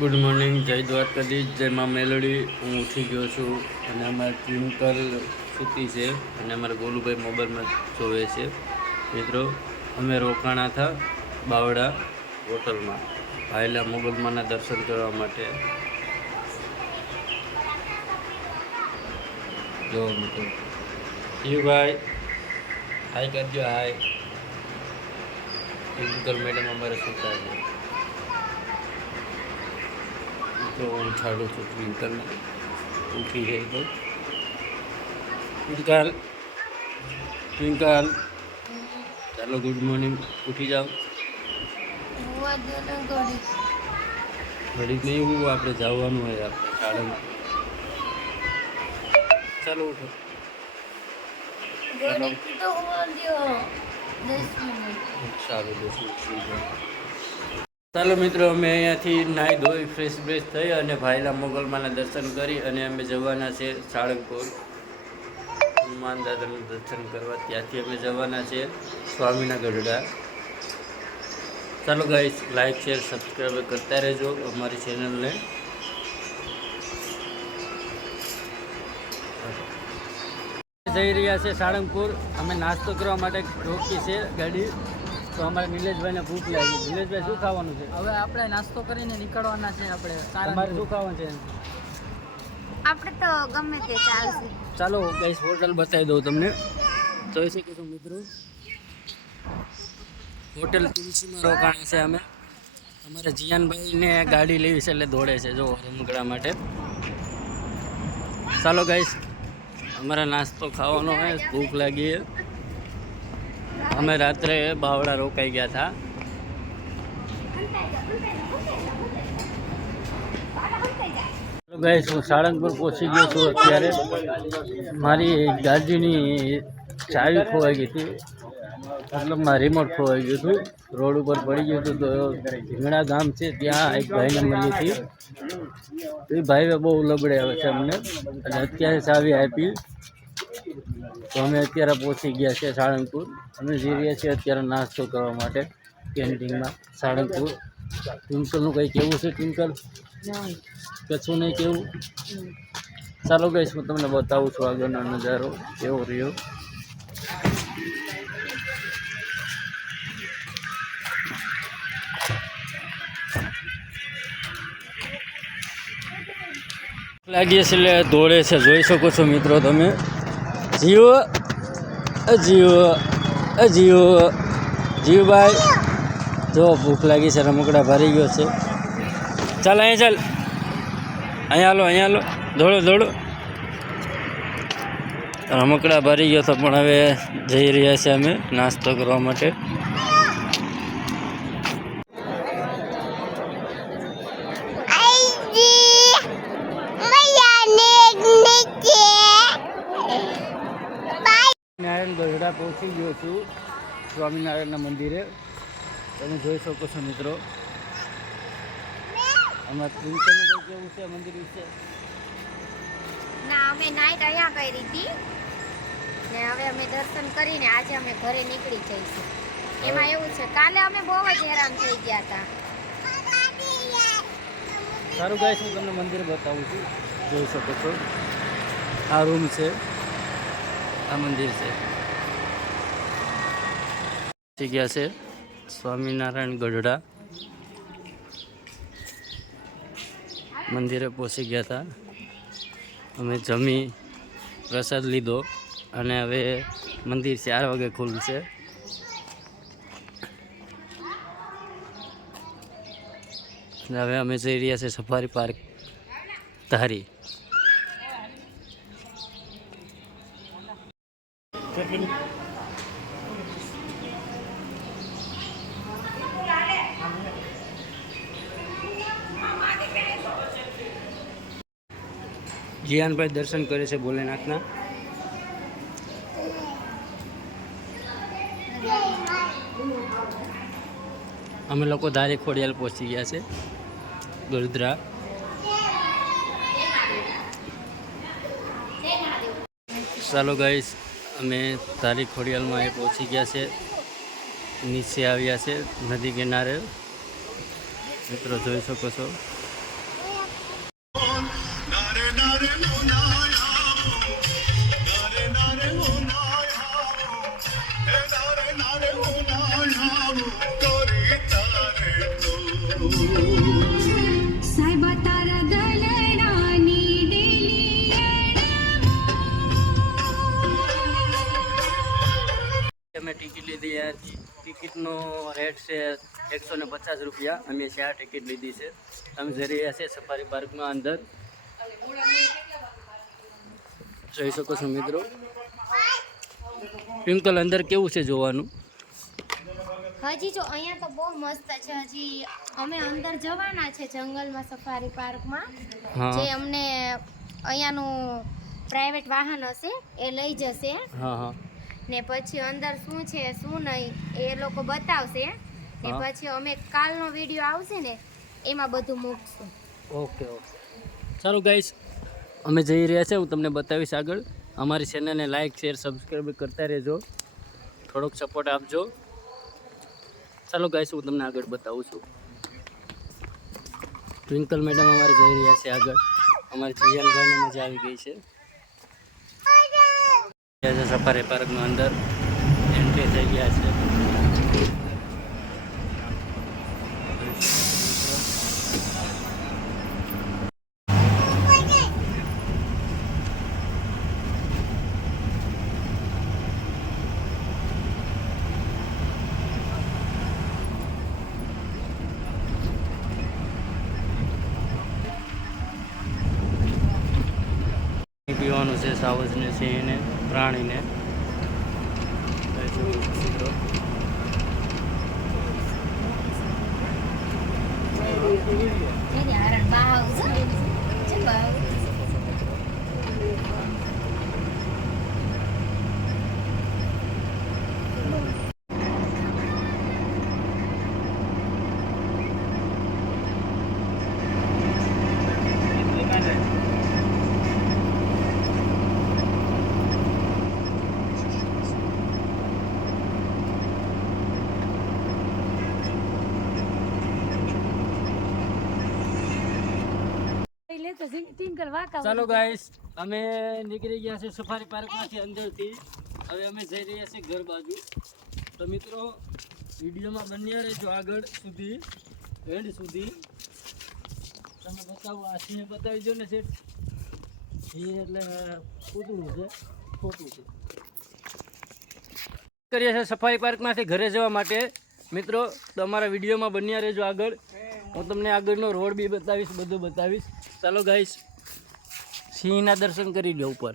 Good morning, જય દ્વારકાધીશ, જય મા મેલડી। હું ઉઠી ગયો છું અને અમારે ટ્વિંકલ સૂતી છે અને અમારા ગોલુભાઈ મોબાઈલમાં જોવે છે। મિત્રો, અમે રોકાણા હતા બાવડા હોટલમાં ભાઈલા મોગલમાના દર્શન કરવા માટે। જો મિત્રો ભાઈ હાય કરજો, હાય। ટ્વિંકલ મેડમ અમારે સૂતા છે તો ઉઠાડું છું ટ્વિંકલને। ઉઠી ગઈ તો ટ્વિંકલ ટ્વિંકલ ચાલો ગુડ મોર્નિંગ, ઉઠી જાઓ। ઘડીક નહીં હું આપણે જવાનું હોય આપણે શાળામાં। ચાલો ઉઠો, સારું 10 મિનિટ। ચાલો મિત્રો, અમે અહીંયાથી નાહી ધોઈ ફ્રેશ બ્રેશ થઈ અને ભાઈલા મોગલમાના દર્શન કરી અને અમે જવાના છે સાળંગપુર હનુમાન દાદાનું દર્શન કરવા। ત્યાંથી અમે જવાના છે સ્વામીના ગઢડા। ચાલો ગાઈસ, લાઈક શેર સબસ્ક્રાઈબ કરતા રહેજો અમારી ચેનલને। જઈ રહ્યા છે સાળંગપુર। અમે નાસ્તો કરવા માટે રોકી છે ગાડી, તો અમારે નિલેશભાઈને ભૂખ લાગી। નિલેશભાઈ, શું ખાવાનું છે? હવે આપણે નાસ્તો કરીને નીકળવાના છે આપણે। તમારે શું ખાવાનું છે? આપણે તો ગમે તે ચાલશે। ચાલો ગાઈસ, હોટલ બતાવી દઉં તમને। જોઈ શકો છો મિત્રો, હોટલ તુલસીમાં રોકાણા છે અમે। અમારે જીયાનભાઈને ગાડી લેવી છે એટલે દોડે છે જો રમકડા માટે। ચાલો ગાઈસ, અમારે નાસ્તો ખાવાનો હોય, ભૂખ લાગી। અમે રાત્રે બાવડા રોકાઈ ગયા હતા। ગાઈસ, હું સાળંગપુર પહોંચી ગયો છું। અત્યારે મારી ગાડીની ચાવી ખોવાઈ ગઈ હતી, મતલબમાં રિમોટ ખોવાઈ ગયું હતું, રોડ ઉપર પડી ગયું હતું। તો ધીંગણા ગામ છે ત્યાં એક ભાઈને મળી હતી, એ ભાઈએ બહુ લબડે આવે છે અમને અને અત્યારે ચાવી આપી। તો અમે અત્યારે પહોંચી ગયા છીએ સાળંગપુર। અમે જઈ રહ્યા છીએ અત્યારે નાસ્તો કરવા માટે કેન્ટીનમાં સાળંગપુર। ટ્વિંકલનું કંઈ કેવું છે? ટ્વિંકલ કશું નહીં કેવું? ચાલો ગાઈસ, હું તમને બતાવું છું આગળનો નજારો કેવો રહ્યો। લાગીએ છે એટલે દોડે છે, જોઈ શકો છો મિત્રો તમે। જીવો જીવો જીવો જીવભાઈ, જો ભૂખ લાગી છે, રમકડા ભરી ગયો છે। ચાલ અહીંયા, ચાલ અહીંયા હાલો, અહીંયા હાલો, દોડો દોડો। રમકડા ભરી ગયો તો પણ હવે જઈ રહ્યા છે અમે નાસ્તો કરવા માટે। નારાયણ ગઢડા પહોંચી ગયો છું, સ્વામિનારાયણના મંદિરે। તમે જોઈ શકો છો મિત્રો। આમાં ટ્વિંકલનું કંઈ કેવું છે મંદિર વિશે? ના, અમે નાઈટ અહીંયા કરી હતી ને હવે અમે દર્શન કરીને આજે અમે ઘરે નીકળી જઈશું। એમાં એવું છે, કાલે અમે બહુ જ હેરાન થઈ ગયા હતા। સારું ગાઈસ, હું તમને મંદિર બતાવું છું, જોઈ શકો છો। આ રૂમ છે, આ મંદિર છે। થઈ ગયા છે સ્વામિનારાયણ ગઢડા મંદિરે પહોંચી ગયા હતા અમે। જમી પ્રસાદ લીધો અને હવે મંદિર 4 વાગે ખુલશે। હવે અમે જઈ રહ્યા છીએ સફારી પાર્ક ધારી। જીયાનભાઈ દર્શન કરે છે ભોલેનાથના। અમે લોકો ધારી ખોડિયાલ પહોંચી ગયા છે ગોધરા। ચાલો ગાઈસ, અમે ધારી ખોડિયાલમાં પહોંચી ગયા છે। નીચે આવ્યા છે નદી કિનારે। મિત્રો જોઈ શકો છો સાહેબા તારા દલડાની ડેલી અમે ટિકિટ લીધી યાર. ટિકિટનો રેટ છે 150 રૂપિયા. અમે 4 ટિકિટ લીધી છે. અમે જઈ રહ્યા છે સફારી પાર્કમાં અંદર. જોઈ શકો છો મિત્રો. ટ્વિંકલ અંદર કેવું છે જોવાનું? હજી જો અહીંયા તો બહુ મસ્ત છે. હજી અમે અંદર જવાના છે જંગલમાં સફારી પાર્કમાં. હા જે અમને અહીંયાનું પ્રાઇવેટ વાહન હશે એ લઈ જશે હા હા. ને પછી અંદર શું છે શું નહીં એ લોકો બતાવશે ને હા. પછી અમે કાલનો વિડીયો આવશે ને એમાં બધું મૂકશું. Okay okay. ચાલો ગાઈસ, અમે જઈ રહ્યા છે. હું તમને બતાવીશ આગળ. અમારી ચેનલને લાઇક શેર સબસ્ક્રાઈબ કરતા રહેજો. થોડોક સપોર્ટ આપજો. ચાલો ગાઈસ, હું તમને આગળ બતાવું છું. ટ્વિંકલ મેડમ અમારે જઈ રહ્યા છે આગળ. અમારી જીયાનભાઈને મજા આવી ગઈ છે. સફારી પાર્કનો અંદર એન્ટ્રી થઈ ગયા છે. પીવાનું છે સાવજને, સિંહને, પ્રાણીને. હરણ બાવ છે બાવ. ચાલો ગાઈસ, અમે નીકળી ગયા છે સફારી પાર્કમાંથી અંદરથી. હવે અમે જઈ રહ્યા છીએ ઘર બાજુ. તો મિત્રો, વિડીયોમાં બન્યા રહેજો આગળ સુધી, એન્ડ સુધી. તમે બતાવો, આ સિંહ બતાવી દો ને સેટ. સિંહ એટલે ખોટું છે, ખોટું છે. કરીએ છીએ સફારી પાર્કમાંથી ઘરે જવા માટે. મિત્રો, તમારા વિડીયોમાં બન્યા રહેજો આગળ. હું તમને આગળનો રોડ બી બતાવીશ, બધું બતાવીશ. ચાલો ગાઈસ, સિંહના દર્શન કરી લો ઉપર.